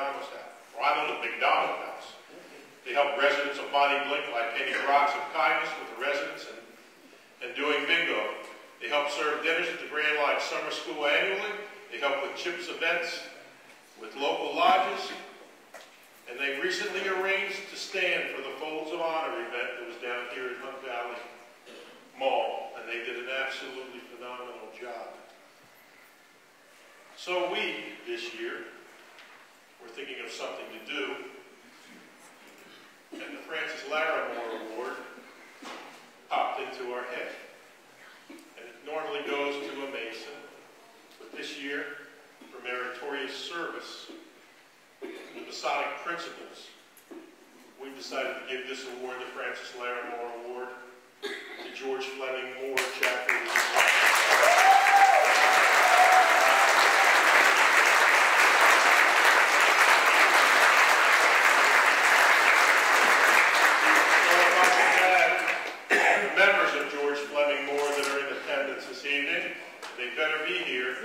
McDonald's house. Or I don't know, McDonald's house. They help residents of Bonnie Blink by painting rocks of kindness with the residents and doing bingo. They help serve dinners at the Grand Line Summer School annually. They help with CHIPS events with local lodges. And they recently arranged to stand for the Folds of Honor event that was down here at Hunt Valley Mall. And they did an absolutely phenomenal job. So we, this year, were thinking of something to do. And the Francis Larimore Award popped into our head. And it normally goes to a Mason, but this year, for meritorious service with Masonic principles, we decided to give this award, the Francis Larimore Award, to George Fleming Moore, chapter. They better be here.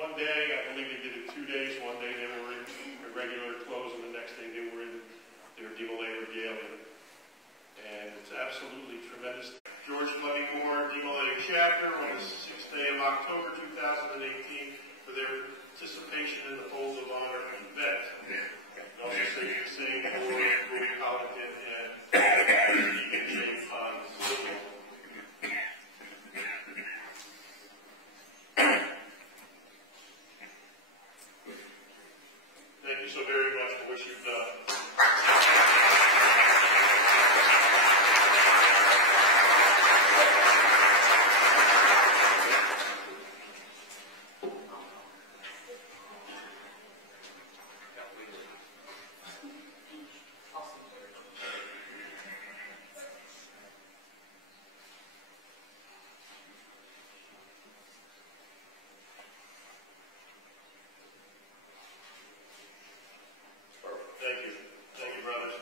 One day, I believe they did it 2 days. One day they were in their regular clothes, and the next day they were in their DeMolay regalia. And it's absolutely tremendous. George Fleming Moore, DeMolay chapter, on the 6th day of October 2018 for their participation in the Folds of Honor event. And also saying for Ruby Collington and Deacon James Pond. so very much for what you've done. Thank you. Thank you, brothers.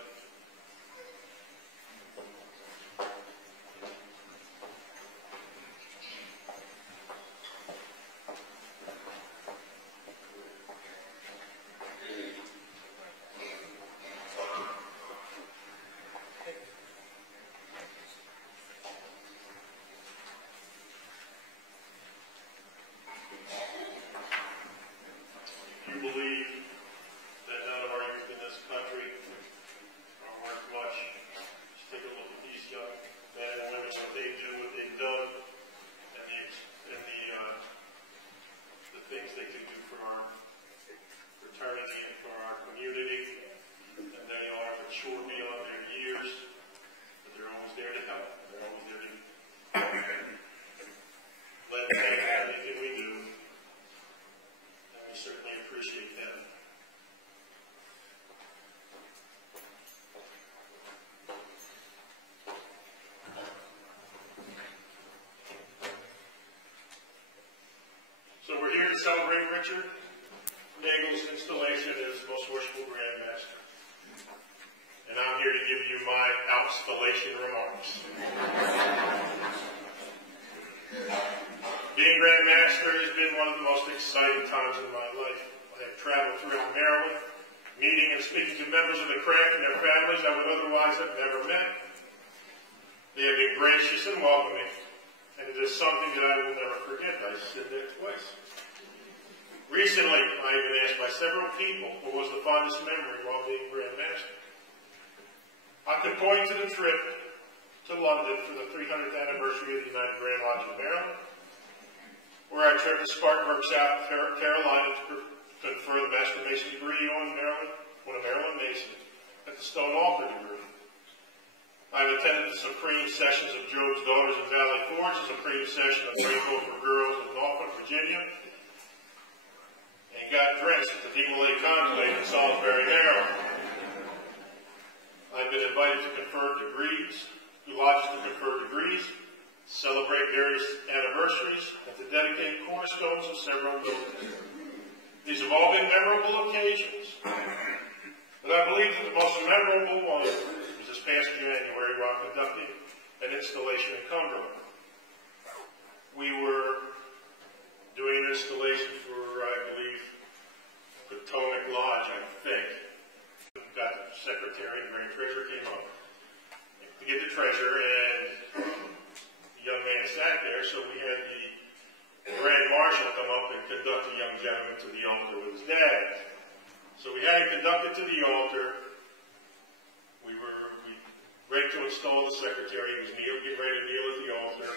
You believe that none of our youth in this country are worth much. Just take a look at these young men and women, what they do, what they've done, and the things they can do for our fraternity and for our community. And they are mature beyond their years, but they're always there to help. They're always there to let us take anything we do. And we certainly appreciate them. So we're here to celebrate Richard Nagel's installation as Most Worshipful Grand Master. And I'm here to give you my outstallation remarks. Being Grand Master has been one of the most exciting times in my life. I have traveled throughout Maryland, meeting and speaking to members of the craft and their families I would otherwise have never met. They have been gracious and welcoming, and it is something that I will never forget. I said that twice. Recently, I have been asked by several people what was the fondest memory while being Grand Master. I could point to the trip to London for the 300th anniversary of the United Grand Lodge of Maryland, where I trekked to Spartanburg, South Carolina to confer the Master Mason degree on a Maryland Mason at the Stone Altar degree. I've attended the Supreme Sessions of Job's Daughters in Valley Forge, the Supreme Session of Rainbow for Girls in Norfolk, Virginia, and got drenched at the Demo Lake Conclave in Salisbury, Maryland. I've been invited to confer degrees, to lodges to confer degrees, celebrate various anniversaries, and to dedicate cornerstones of several buildings. These have all been memorable occasions, but I believe that the most memorable one was this past January while conducting an installation in Cumberland. We were doing an installation for, I believe, Potomac Lodge, I think. Got the secretary and grand treasurer came up to get the treasurer, and the young man sat there, so we had the grand marshal come up and conduct the young gentleman to the altar with his dad. So we had him conducted to the altar. We ready to install the secretary. He was getting ready to kneel at the altar.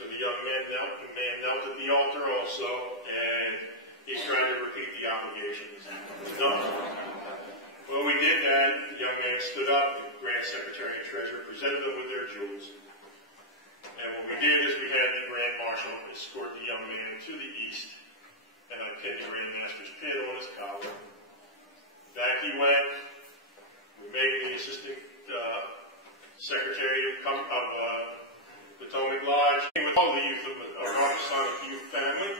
So the young man knelt at the altar also, and he tried to repeat the obligation. It was done. When we did that, the young man stood up, the Grand Secretary and Treasurer presented them with their jewels. And what we did is we had the Grand Marshal escort the young man to the east, and I pinned the Grand Master's pin on his collar. Back he went. We made the Assistant Secretary of Potomac Lodge with all the youth of our Masonic youth family.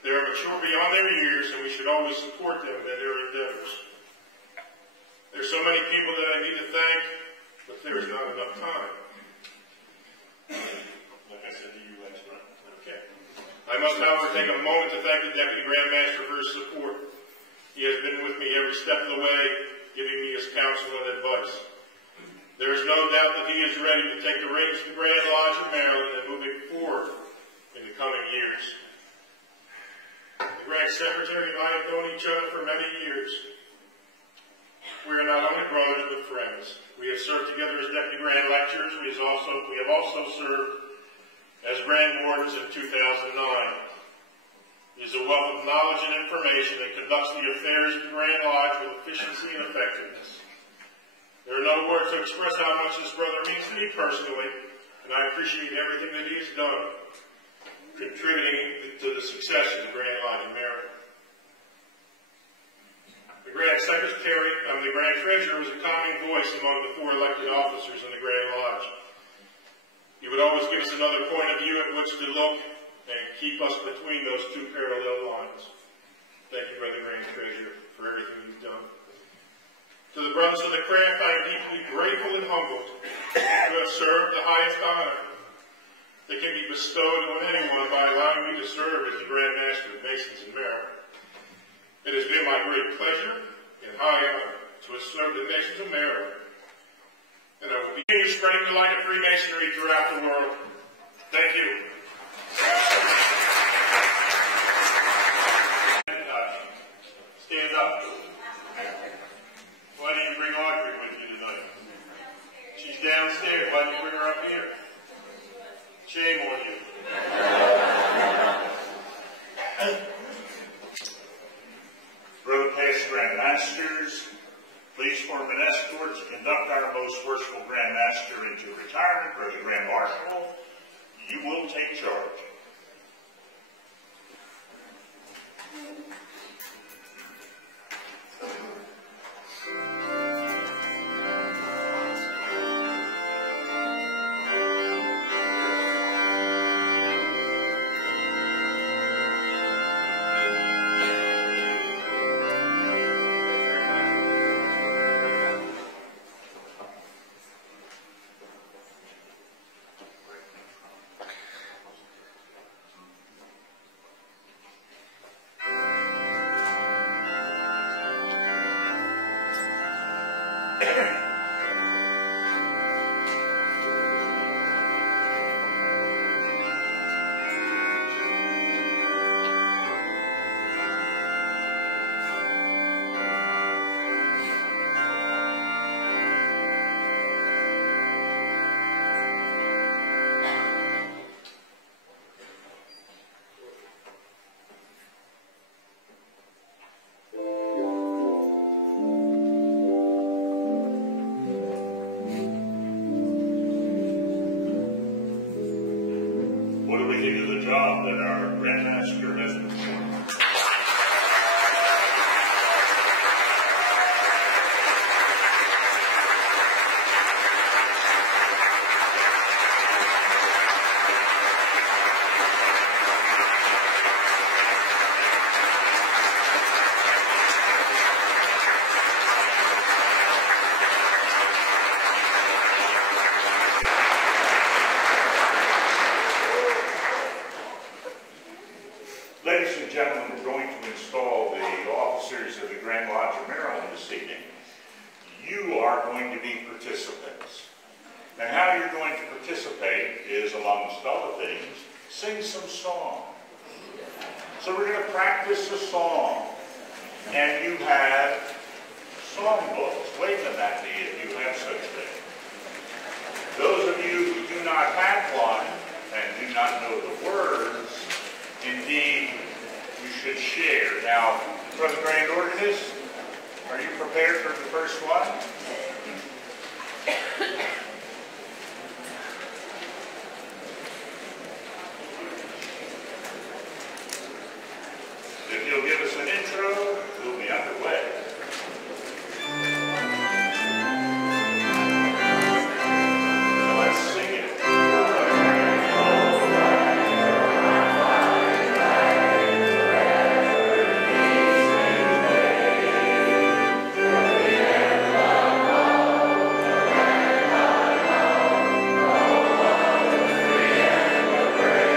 They are mature beyond their years, and we should always support them in their endeavors. There's so many people that I need to thank, but there is not enough time. Like I said to you last night. Okay. I must, however, take a moment to thank the Deputy Grand Master for his support. He has been with me every step of the way, giving me his counsel and advice. There is no doubt that he is ready to take the reins of the Grand Lodge of Maryland and move it forward in the coming years. The Grand Secretary and I have known each other for many years. We are not only brothers, but friends. We have served together as Deputy Grand Lecturers. We have also served as Grand Wardens in 2009. is a wealth of knowledge and information that conducts the affairs of the Grand Lodge with efficiency and effectiveness. There are no words to express how much this brother means to me personally, and I appreciate everything that he has done, contributing to the success of the Grand Lodge of Maryland. The Grand Secretary, the Grand Treasurer, was a calming voice among the 4 elected officers in the Grand Lodge. He would always give us another point of view at which to look and keep us between those 2 parallel lines. Thank you, Brother Grand Treasurer, for everything you've done. To the brothers of the craft, I am deeply grateful and humbled to have served the highest honor that can be bestowed on anyone by allowing me to serve as the Grand Master of Masons in Maryland. It has been my great pleasure and high honor to have served the nations of Maryland, and I will continue spreading the light of Freemasonry throughout the world. Thank you. Stand up. Why didn't you bring Audrey with you tonight? She's downstairs. Why didn't you bring her up here? Shame on you. Brother Past Grand Masters, please form an escort to conduct our most worshipful Grand Master into retirement. Brother Grand Marshal, you will take charge. Job that our Grand Master has performed. Ladies and gentlemen, we're going to install the officers of the Grand Lodge of Maryland this evening. You are going to be participants. And how you're going to participate is, amongst other things, sing some song. So we're going to practice a song. And you have songbooks. Wave them at me if you have such things. Those of you who do not have one and do not know the words, indeed, you should share. Now, Brother Grand Organist, are you prepared for the first one?